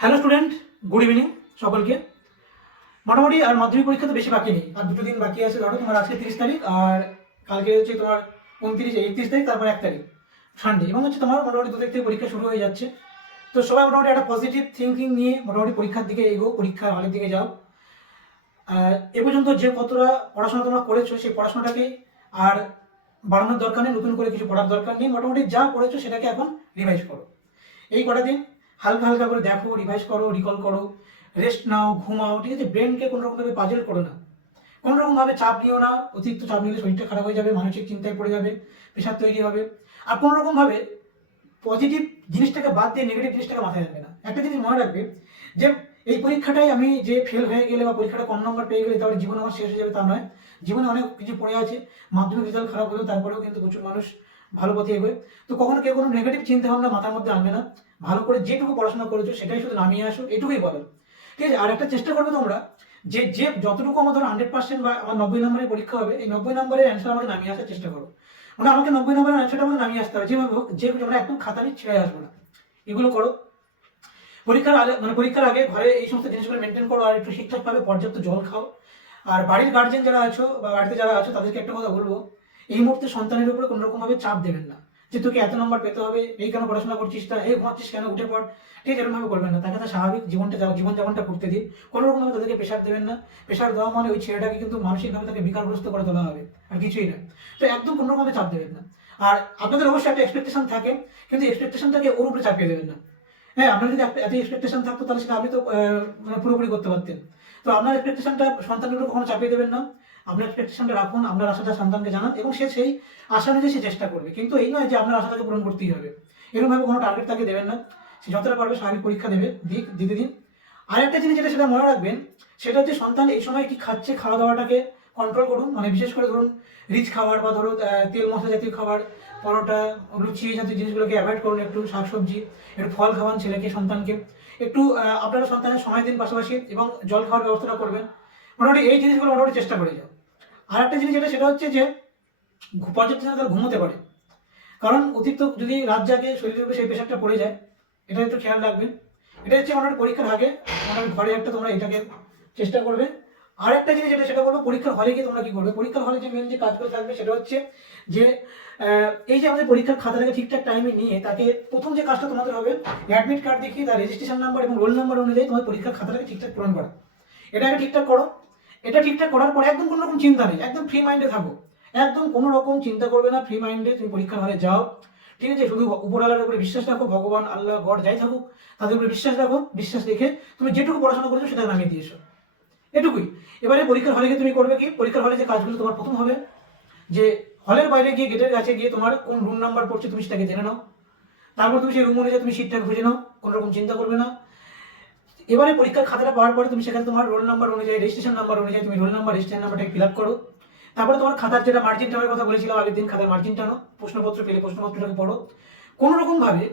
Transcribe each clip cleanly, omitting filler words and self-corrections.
Hello student, good evening সকলকে। মোটামুটি আর মাধ্যমিক পরীক্ষা তো বেশি বাকি নেই, আর দুটো দিন বাকি আছে। ধরো তোমার আজকে 30 তারিখ, আর কালকে হচ্ছে তোমার 31 তারিখ, তারপর 1 তারিখ সানডে, এবং হচ্ছে তোমার মোটামুটি 2 তারিখ থেকে পরীক্ষা শুরু হয়ে যাচ্ছে। তো সবাই মোটামুটি একটা পজিটিভ থিঙ্কিং নিয়ে মোটামুটি পরীক্ষার দিকে এগো, পরীক্ষার হলের দিকে যাও। এ পর্যন্ত যে কতটা পড়াশোনা তোমরা করেছো সেই পড়াশোনাটাকে আর বাড়ানোর দরকার নেই, নতুন করে কিছু পড়ার দরকার নেই। মোটামুটি যা পড়েছো সেটাকে এখন রিভাইজ করো। এই কটা দিন হালকা হালকা করে দেখো, রিভাইজ করো, রিকল করো, রেস্ট নাও, ঘুমাও, ঠিক আছে? ব্রেনকে কোনো রকমভাবে পাজল করো না, কোনো রকমভাবে চাপ নিও না। অতিরিক্ত চাপ নিলে শরীরটা খারাপ হয়ে যাবে, মানসিক চিন্তায় পড়ে যাবে, প্রেশার তৈরি হবে। আর কোনো রকমভাবে পজিটিভ জিনিসটাকে বাদ দিয়ে নেগেটিভ জিনিসটাকে মাথায় রাখবে না। একটা জিনিস মনে রাখবে যে এই পরীক্ষাটাই আমি যে ফেল হয়ে গেলে বা পরীক্ষাটা কম নম্বর পেয়ে গেলে তারপরে জীবন আমার শেষ হয়ে যাবে তা নয়। জীবনে অনেক কিছু পড়ে আছে। মাধ্যমিক রেজাল্ট খারাপ হলেও তারপরেও কিন্তু প্রচুর মানুষ ভালো পথে এগোয়। তো কখনো কেউ কোনো নেগেটিভ চিন্তা ভাবনা মাথার মধ্যে আনবে না। ভালো করে যেটুকু পড়াশোনা করেছো সেটাই শুধু নামিয়ে আসো, এটুকুই বলো, ঠিক আছে? আর একটা চেষ্টা করবে তোমরা যে যে যতটুকু আমার ধরো 100% বা আমার 90 নম্বরের পরীক্ষা হবে, এই 90 নম্বরের অ্যান্সার আমাকে নামিয়ে আসার চেষ্টা করো। মানে আমাকে 90 নম্বরের অ্যান্সারটা আমাকে নামিয়ে আসতে হবে যেভাবে হোক, যে আমরা একদম খাতানি ছেড়ে আসবো না। এগুলো করো। পরীক্ষার আগে ঘরে এই সমস্ত জিনিসগুলো মেনটেন করো, আর একটু ঠিকঠাকভাবে পর্যাপ্ত জল খাও। আর বাড়ির গার্জেন যারা আছো বা বাড়িতে যারা আছো তাদেরকে একটা কথা বলবো, এই মুহূর্তে সন্তানের উপরে কোনো রকম ভাবে চাপ দেবেন না যে তোকে এত নম্বর পেতে হবে, এই কেন পড়াশোনা করছিস না, এই ঘুমাচ্ছিস কেন, উঠে পড়। ঠিক আছে? এরকম ভাবে করবেন না। তাকে তার স্বাভাবিক জীবনযাপনটা করতে দিন। কোনো রকম ভাবে তাদেরকে প্রেশার দেবেন না। প্রেশার দেওয়া মানে ওই ছেলেটাকে কিন্তু মানসিকভাবে তাকে বিকারগ্রস্ত করে তোলা হবে, আর কিছুই না। তো একদম কোনো রকম ভাবে চাপ দেবেন না। আর আপনাদের অবশ্যই একটা এক্সপেকটেশন থাকে, কিন্তু এক্সপেকটেশনটাকে ওর উপরে চাপিয়ে দেবেন না। হ্যাঁ, আপনার যদি এত এক্সপেকটেশন থাকতো তাহলে সেটা আপনি তো মানে পুরোপুরি করতে পারতেন। তো আপনার এক্সপেকটেশনটা সন্তানের উপর কখনো চাপিয়ে দেবেন না। আপনার এক্সপেকটেশনটা রাখুন, আপনার আশাটা সন্তানকে জানান, এবং সে সেই আশা অনুযায়ী সে চেষ্টা করবে। কিন্তু এই নয় যে আপনার আশাটাকে পূরণ করতেই হবে, এরকম ভাবে কোনো টার্গেট তাকে দেবেন না। সে যতটা পারবে স্বাভাবিক পরীক্ষা দেবে, দিতে দিন। আর একটা জিনিস যেটা সেটা মনে রাখবেন, সেটা হচ্ছে সন্তান এই সময় কি খাচ্ছে, খাওয়া দাওয়াটাকে কন্ট্রোল করুন। মানে বিশেষ করে ধরুন রিচ খাবার বা ধরো তেল মশলা জাতীয় খাবার, পরোটা, লুচি জাতীয় জিনিসগুলোকে অ্যাভয়েড করুন। একটু শাকসবজি, একটু ফল খাওয়ান ছেলেকে, সন্তানকে। একটু আপনারা সন্তানের সময় দিন পাশাপাশি, এবং জল খাওয়ার ব্যবস্থাটা করবেন। মোটামুটি এই জিনিসগুলো মোটামুটি চেষ্টা করে যাও। আর একটা জিনিস যেটা সেটা হচ্ছে যে পর্যাপ্ত তারা ঘুমোতে পারে। কারণ অতিরিক্ত যদি রাত জাগে শরীরের উপরে সেই প্রেশারটা পড়ে যায়, এটা একটু খেয়াল রাখবেন। এটা হচ্ছে মোটামুটি পরীক্ষার আগে মোটামুটি ঘরে একটা তোমরা এটাকে চেষ্টা করবে। আর একটা জিনিস যেটা সেটা বলবো, পরীক্ষার হলে গিয়ে তোমরা কি করবে। পরীক্ষার হলে যে মেন যে কাজগুলো থাকবে সেটা হচ্ছে যে এই যে আমাদের পরীক্ষার খাতাটাকে ঠিকঠাক টাইমে নিয়ে তাকে প্রথম যে কাজটা তোমাদের হবে, অ্যাডমিট কার্ড দেখিয়ে তার রেজিস্ট্রেশন নাম্বার এবং রোল নাম্বার অনুযায়ী তোমার পরীক্ষার খাতাটাকে ঠিকঠাক পূরণ করা। এটাকে ঠিকঠাক করো। এটা ঠিকঠাক করার পরে একদম কোনো রকম চিন্তা নেই, একদম ফ্রি মাইন্ডে থাকো। একদম কোনো রকম চিন্তা করবে না, ফ্রি মাইন্ডে তুমি পরীক্ষার হলে যাও। ঠিক আছে? শুধু উপরওয়ালার উপরে বিশ্বাস রাখো, ভগবান, আল্লাহ, গড যাই থাকুক তাদের উপরে বিশ্বাস রাখো। বিশ্বাস রেখে তুমি যেটুকু পড়াশোনা করেছো সেটা নামিয়ে দিয়েছো, এটুকুই। এবারে পরীক্ষার হলে গিয়ে তুমি করবে কি, পরীক্ষার হলে যে কাজগুলো তোমার প্রথম হবে, যে হলের বাইরে গিয়ে গেটের কাছে গিয়ে তোমার কোন রুম নাম্বার পড়ছে তুমি সেটাকে জেনে নাও। তারপর তুমি সেই রুম অনুযায়ী তুমি সিটটা খুঁজে নাও, কোনো রকম চিন্তা করবে না। এবারে পরীক্ষার খাতাটা পাওয়ার পরে তুমি সেখানে তোমার রোল নাম্বার অনুযায়ী, রেজিস্ট্রেশন নাম্বার অনুযায়ী তুমি রোল নাম্বার, রেজিস্ট্রেশন নাম্বারটাকে ফিল আপ করো। তারপরে তোমার খাতার যেটা মার্জিন টানার কথা বলেছিলাম আগের দিন, খাতার মার্জিন টানো। প্রশ্নপত্র পেলে প্রশ্নপত্রটাকে পড়ো। কোনো রকম ভাবে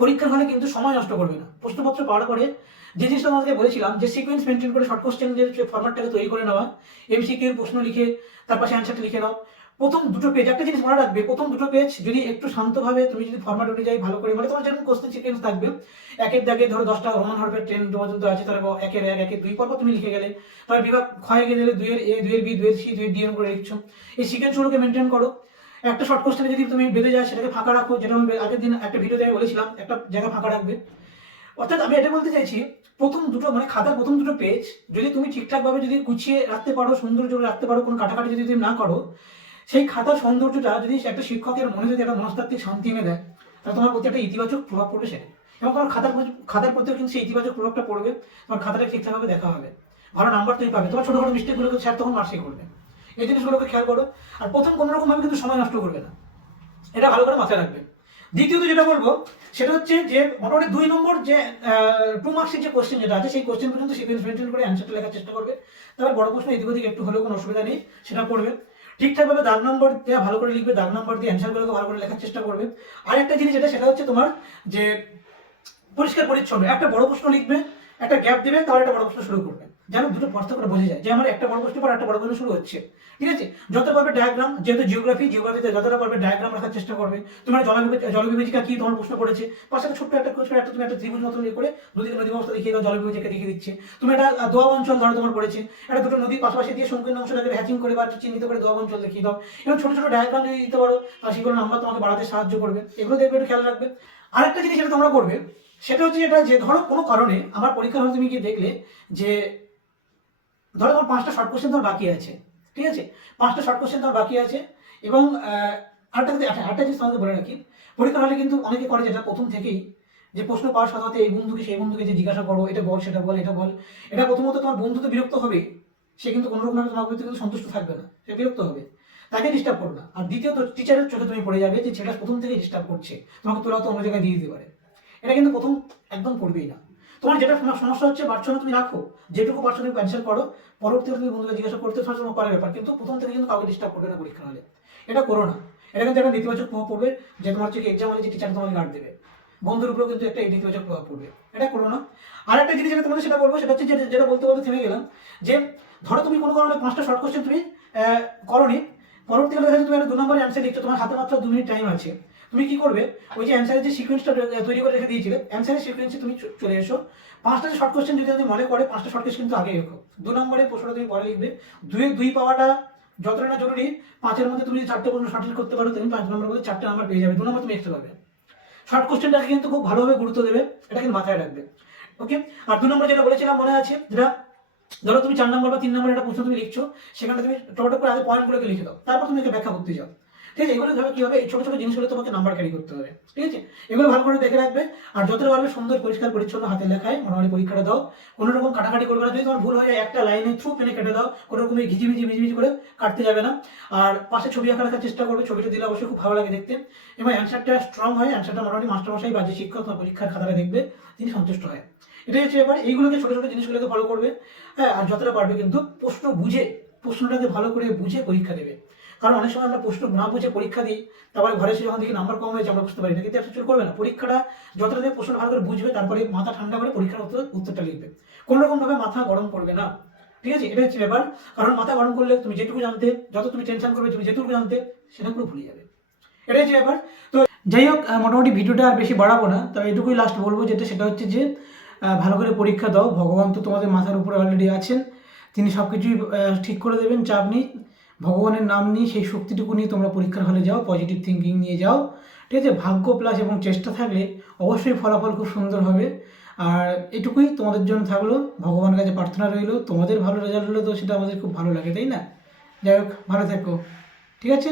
পরীক্ষার হলে কিন্তু সময় নষ্ট করবে না। প্রশ্নপত্র পাওয়ার পরে যে জিনিসটা আমাকে বলেছিলাম, যে সিকোয়েন্স মেনটেন করে শর্ট কোশ্চেনের যে ফরম্যাটটাকে তৈরি করে নেওয়া, এমসিকিউর প্রশ্ন লিখে তার পাশে অ্যান্সারটা লিখে নাও। প্রথম দুটো পেজ, একটা জিনিস মনে রাখবে, প্রথম দুটো পেজ যদি একটু শান্তভাবে তুমি যদি ফরম্যাট অনুযায়ী ভালো করে, মানে তোমার যেমন কোশ্চেন সিকোয়েন্স থাকবে, একের দাগে ধরো 10টা রোমান হরফের 10 পর্যন্ত আছে, তারপর একের 1, একের 2 পর্ব তুমি লিখে গেলে, তারপর বিভাগ ক্ষয়ে গেলে 2 এর এ, 2 এর বি, 2 এর সি, 2 এর ডি এর করে লিখছো। এই সিকোয়েন্সগুলোকে মেনটেন করো। একটা শর্ট কোশ্চেনে যদি তুমি বেঁধে যায় সেটাকে ফাঁকা রাখো, যেটা আমি আগের দিন একটা ভিডিওতে আমি বলেছিলাম, একটা জায়গা ফাঁকা রাখবে। অর্থাৎ আমি এটা বলতে চাইছি, প্রথম দুটো মানে খাতার প্রথম দুটো পেজ যদি তুমি ঠিকঠাকভাবে যদি গুছিয়ে রাখতে পারো, সৌন্দর্য রাখতে পারো, কোনো কাটাকাটি যদি তুমি না করো, সেই খাতার সৌন্দর্যটা যদি একটা শিক্ষকের মনে যদি একটা মনস্তাত্ত্বিক শান্তি এনে দেয়, তাহলে তোমার প্রতি একটা ইতিবাচক প্রভাব পড়বে সেটা। এবং তোমার খাতার প্রতিও কিন্তু সেই ইতিবাচক প্রভাবটা পড়বে। তোমার খাতাটা ঠিকঠাকভাবে দেখা হবে, ভালো নাম্বার তুমি পাবে। তোমার ছোটখাটো মিস্টেকগুলোকে স্যার তখন মার্কসে করবে। এই জিনিসগুলোকে খেয়াল করো। আর প্রথম কোনো রকম ভাবে কিন্তু সময় নষ্ট করবে না, এটা ভালো করে মাথায় রাখবে। দ্বিতীয়ত যেটা বলবো সেটা হচ্ছে যে মোটামুটি 2 নম্বর যে 2 মার্কসের যে কোশ্চেন যেটা আছে, সেই কোশ্চেন পর্যন্ত সিকোয়েন্স মেনটেন করে অ্যান্সারটা লেখার চেষ্টা করবে। তারপর বড় প্রশ্ন এদিক ওদিক একটু হলেও কোনো অসুবিধা নেই, সেটা করবে। ঠিকঠাকভাবে দাগ নম্বর দিয়ে ভালো করে লিখবে, দাগ নম্বর দিয়ে অ্যান্সারগুলোকে ভালো করে লেখার চেষ্টা করবে। আর একটা জিনিস যেটা সেটা হচ্ছে তোমার যে পরিষ্কার পরিচ্ছন্ন একটা বড় প্রশ্ন লিখবে, একটা গ্যাপ দেবে, তারপর একটা বড় প্রশ্ন শুরু করবে। যেন দুটো পার্থক্যটা বোঝা যায় যে আমার একটা বড় প্রশ্নের পর একটা বড় প্রশ্ন শুরু হচ্ছে। ঠিক আছে, যত পারবে ডায়াগ্রাম, যেহেতু জিওগ্রাফিতে যতটা পারবে ডায়াগ্রাম রাখার চেষ্টা করবে। তোমার জলবিভাজিকা কি তোমার প্রশ্ন পড়েছে, পাশে একটা ছোট্ট একটা তুমি একটা ত্রিভুজ মতন ইয়ে করে দুদিকে নদী ব্যবস্থা দেখিয়ে দাও, জলবিভাজিকা দেখিয়ে দিচ্ছে। তুমি একটা দোয়াব অঞ্চল ধরো তোমার পড়েছে, একটা দুটো নদীর পাশাপাশি দিয়ে সংকীর্ণ অংশটাকে হ্যাচিং করে বা চিহ্নিত করে দোয়াব অঞ্চল দেখিয়ে দাও। এবং ছোট ছোট ডায়াগ্রাম যদি দিতে পারো তাহলে সেগুলো নাম্বার তোমাকে বাড়াতে সাহায্য করবে। এগুলো দেখবে, একটু খেয়াল রাখবে। আরেকটা জিনিস যেটা তোমরা করবে সেটা হচ্ছে এটা যে ধরো কোনো কারণে আমার পরীক্ষার হলে তুমি গিয়ে দেখলে যে ধরো তোমার 5টা শর্ট কোশ্চেন তোমার বাকি আছে। ঠিক আছে, 5টা শর্ট কোশ্চেন তোমার বাকি আছে। এবং আরেকটা জিনিস তোমাকে বলে রাখি, পরীক্ষার হলে কিন্তু অনেকে করে যেটা প্রথম থেকেই, যে প্রশ্ন পাওয়ার সাথে সাথে এই বন্ধুকে সেই বন্ধুকে যে জিজ্ঞাসা করো, এটা বল সেটা বল এটা বল। এটা প্রথমত তোমার বন্ধু তো বিরক্ত হবে, সে কিন্তু কোনো রকম তোমার প্রতি কিন্তু সন্তুষ্ট থাকবে না, সে বিরক্ত হবে, তাকে ডিস্টার্ব করো না। আর দ্বিতীয়ত টিচারের চোখে তুমি পড়ে যাবে যে ছেলেটা প্রথম থেকে ডিস্টার্ব করছে, তোমাকে তোরা তো অন্য জায়গায় দিয়ে দিতে পারে। এটা কিন্তু প্রথম একদম করবেই না। তোমার যেটা সমস্যা হচ্ছে পারছো না তুমি রাখো, যেটুকু পারছো তুমি অ্যান্সার করো, পরবর্তীতে তুমি বন্ধুকে জিজ্ঞাসা করতে পারছো তোমার করার ব্যাপার, কিন্তু প্রথম থেকে কিন্তু কাউকে ডিস্টার্ব করবে না পরীক্ষা হলে। এটা করো না, এটা কিন্তু একটা নেতিবাচক প্রভাব পড়বে, যে তোমার হচ্ছে এক্সাম হলে যে টিচার তোমাকে গার্ড দেবে, বন্ধুর উপরেও কিন্তু একটা নেতিবাচক প্রভাব পড়বে। এটা করো না। আর একটা জিনিস যেটা তোমাদের সেটা বলবো, সেটা হচ্ছে যেটা বলতে বলতে থেমে গেলাম, যে ধরো তুমি কোনো কারণে 5টা শর্ট কোশ্চেন তুমি করোনি, পরবর্তীকালে দেখা যাচ্ছে তুমি একটা 2 নম্বরের অ্যান্সার লিখছো, তোমার হাতে মাত্র 2 মিনিট টাইম আছে। তুমি কি করবে, ওই যে অ্যান্সারের যে সিকোয়েন্সটা তৈরি করে রেখে দিয়েছিলে, অ্যান্সারের সিকোয়েন্সে তুমি চলে এসো। 5টা যে শর্ট কোশ্চেন যদি তুমি মনে করে 5টা শর্ট কোশ্চেন কিন্তু আগে রেখো, 2 নম্বরের প্রশ্নটা তুমি পরে লিখবে। 2 পাওয়াটা যতটা না জরুরি, 5-এর মধ্যে তুমি যদি 4টে প্রশ্ন সঠিক করতে পারো, তুমি 5 নম্বরের মধ্যে 4টে নাম্বার পেয়ে যাবে, 2 নম্বর তুমি এক্সট্রা পাবে। শর্ট কোশ্চেনটাকে কিন্তু খুব ভালোভাবে গুরুত্ব দেবে, এটা কিন্তু মাথায় রাখবে। ওকে। আর 2 নম্বর যেটা বলেছিলাম মনে আছে, যেটা ধরো তুমি 4 নম্বর বা 3 নম্বরের একটা প্রশ্ন তুমি লিখছো, সেখানে তুমি টপ করে আগে পয়েন্টগুলোকে লিখে দাও, তারপর তুমি একে ব্যাখ্যা করতে যাও। ঠিক আছে, এগুলো ভাবে কি হবে, এই ছোট ছোট জিনিসগুলো তোমাকে নাম্বার ক্যারি করতে হবে। ঠিক আছে, এগুলো ভালো করে দেখে রাখবে। আর যতটা পারবে সুন্দর পরিষ্কার পরিচ্ছন্ন হাতের লেখায় মোটামুটি পরীক্ষাটা দাও, কোনো রকম কাটাকাটি করবে না। যদি তোমার ভুল হয়ে যায় একটা লাইনে থ্রু পেনে কেটে দাও, কোনো রকম ঘিজিমিজি করে কাটতে যাবে না। আর পাশে ছবি আঁকা রাখার চেষ্টা করবে, ছবিটা দিলে অবশ্যই খুব ভালো লাগে দেখতে, এবং অ্যান্সারটা স্ট্রং হয়, অ্যান্সারটা মোটামুটি মাস্টারমশাই বা যে শিক্ষক বা পরীক্ষার খাতাটা দেখবে তিনি সন্তুষ্ট হয়। এটাই হচ্ছে এবার এইগুলোকে ছোট ছোট জিনিসগুলোকে ফলো করবে। হ্যাঁ, আর যতটা পারবে কিন্তু প্রশ্নটাকে ভালো করে বুঝে পরীক্ষা দেবে। কারণ অনেক সময় আমরা প্রশ্ন না বুঝে পরীক্ষা দিই, তারপরে ঘরে এসে যখন দেখি নাম্বার কম হয়েছে আমরা বুঝতে পারি না, কিন্তু অ্যাকচুয়ালি করবে না। পরীক্ষাটা যতটা দেবে প্রশ্ন ভালো করে বুঝবে, তারপরে মাথা ঠান্ডা করে পরীক্ষার উত্তরটা লিখবে, কোনো রকম ভাবে মাথা গরম করবে না। ঠিক আছে, এটা হচ্ছে ব্যাপার। কারণ মাথা গরম করলে তুমি যেটুকু জানতে, যত তুমি টেনশন করবে, তুমি যেটুকু জানতে সেটা পুরো ভুলে যাবে। এটাই হচ্ছে ব্যাপার। তো যাই হোক, মোটামুটি ভিডিওটা আর বেশি বাড়াবো না, তবে এটুকুই লাস্ট বলবো, সেটা হচ্ছে যে ভালো করে পরীক্ষা দাও, ভগবান তো তোমাদের মাথার উপরে অলরেডি আছেন, তিনি সব কিছুই ঠিক করে দেবেন, চাপ নেই। ভগবানের নাম নিয়ে সেই শক্তিটুকু নিয়ে তোমরা পরীক্ষার হলে যাও, পজিটিভ থিঙ্কিং নিয়ে যাও। ঠিক আছে, ভাগ্য প্লাস এবং চেষ্টা থাকলে অবশ্যই ফলাফল খুব সুন্দর হবে। আর এটুকুই তোমাদের জন্য থাকলো, ভগবানের কাছে প্রার্থনা রইলো, তোমাদের ভালো রেজাল্ট হলে তো সেটা আমাদের খুব ভালো লাগে, তাই না? যাই হোক, ভালো থেকো। ঠিক আছে।